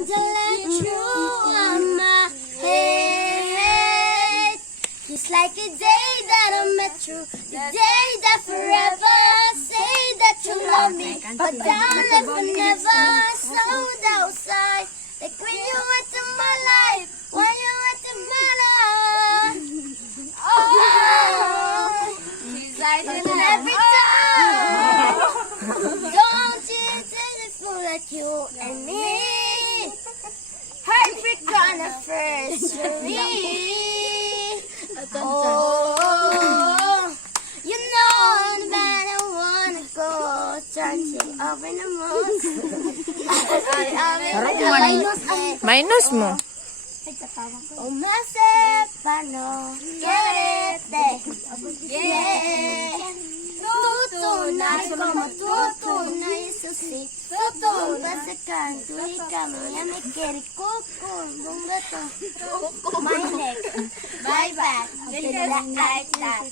let you on my head. Just like the day that I met you, the day that forever I say that you love me, but down never, never, snowed outside. Like when you enter my life, when you enter my life. Oh, she's like every time. Don't you tell the fool like you and me. Heartbreak on a first Oh, you know that I wanna go dancing up in the moon. Minus mo. Oh, masepano, quererte, yeah. Tutunay ko, matutunay susi. Tutubasakan, tuloy kami, yan may kerikukun. Bunga to, my neck, my back, like that.